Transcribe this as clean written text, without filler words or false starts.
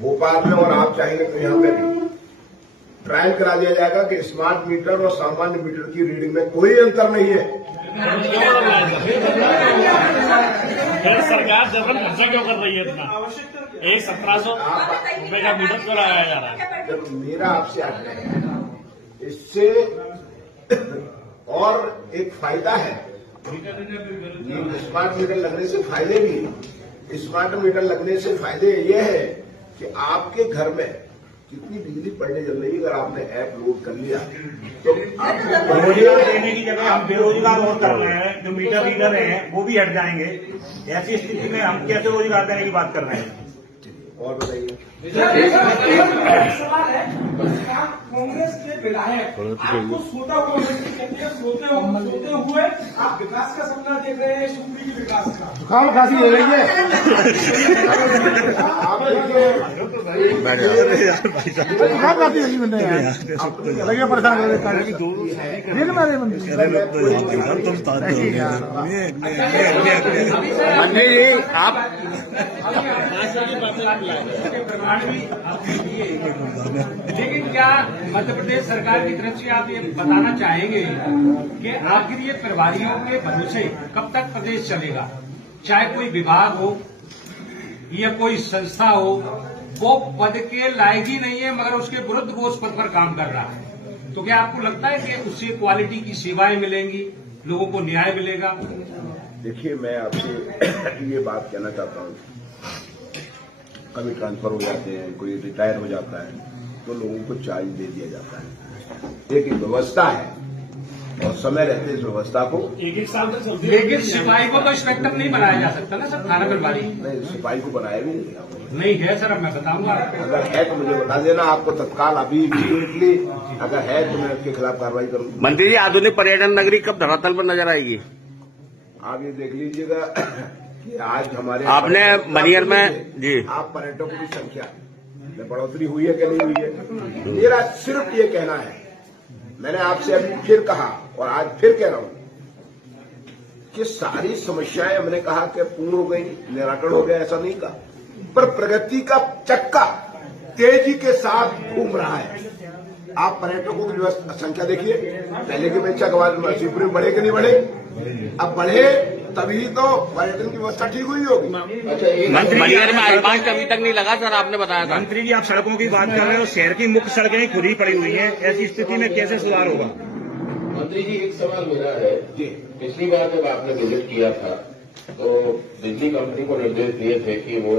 भोपाल में और आप चाहेंगे तो यहाँ पे भी ट्रायल करा दिया जाएगा कि स्मार्ट मीटर और सामान्य मीटर की रीडिंग में कोई अंतर नहीं है। सरकार जबरन खर्चा क्यों कर रही है इतना? 1700 रुपए का मीटर क्यों लगाया जा रहा है? जब मेरा आपसे आग्रह है, इससे और एक फायदा है, स्मार्ट मीटर लगने से फायदे भी। स्मार्ट मीटर लगने से फायदे ये है कि आपके घर में कितनी बिजली पड़ने चल रही है, अगर आपने ऐप लोड कर लिया तो रोजगार देने की जगह हम बेरोजगार और कर रहे हैं। जो मीटर रीडर हैं वो भी हट जाएंगे। ऐसी स्थिति में हम कैसे रोजगार देने की बात कर रहे हैं? और बताइए। सवाल है, कांग्रेस के विधायक आपको सोता हुआ सोते हुए आप विकास का सपना देख रहे हैं, शुक्री की विकास का जुकाम खांसी हो रही है। आप जुकाम खांसी हो रही है, लगे परेशान हो मंत्री जी आप लेकिन क्या मध्य प्रदेश सरकार की तरफ से आप ये बताना चाहेंगे कि आखिर ये प्रभारियों के भरोसे कब तक प्रदेश चलेगा? चाहे कोई विभाग हो या कोई संस्था हो, वो पद के लायक ही नहीं है मगर उसके विरुद्ध वो उस पद पर काम कर रहा है। तो क्या आपको लगता है कि उससे क्वालिटी की सेवाएं मिलेंगी, लोगों को न्याय मिलेगा? देखिए, मैं आपसे ये बात कहना चाहता हूँ, कभी ट्रांसफर हो जाते हैं, कोई रिटायर हो जाता है तो लोगों को चार्ज दे दिया जाता है। एक व्यवस्था है और समय रहते इस व्यवस्था को एक साल तक चलती है। लेकिन सिपाही को तो इंस्पेक्टर नहीं बनाया जा सकता ना सर, थाना प्रभारी नहीं, सिपाही को बनाया भी नहीं। नहीं है सर, अब मैं बताऊंगा। अगर है तो मुझे बता देना, आपको तत्काल अभी इमीडिएटली अगर है तो मैं उसके खिलाफ कार्रवाई करूंगा। मंत्री जी, आधुनिक पर्यटन नगरी कब धरातल पर नजर आएगी? आप ये देख लीजिएगा कि आज हमारे आपने मनियर में जी आप पर्यटकों की संख्या में बढ़ोतरी हुई है कि नहीं हुई है? मेरा सिर्फ ये कहना है, मैंने आपसे अभी फिर कहा और आज फिर कह रहा हूं कि सारी समस्याएं हमने कहा कि पूर्ण हो गई, निराकरण हो गया, ऐसा नहीं कहा, पर प्रगति का चक्का तेजी के साथ घूम रहा है। आप पर्यटकों की संख्या देखिए, पहले की अपेक्षा शिवपुरी में बढ़े कि नहीं बढ़े? अब बढ़े तभी तो पर्यटन की व्यवस्था ठीक हुई होगी। मनियर में आईपास अभी तक नहीं लगा सर, आपने बताया था। मंत्री जी, आप सड़कों की बात कर रहे हो, शहर की मुख्य सड़कें खुली पड़ी हुई हैं। ऐसी स्थिति में कैसे सुधार होगा? मंत्री जी, एक सवाल मेरा है कि पिछली बार जब आपने विजिट किया था तो बिजली कंपनी को निर्देश दिए थे कि वो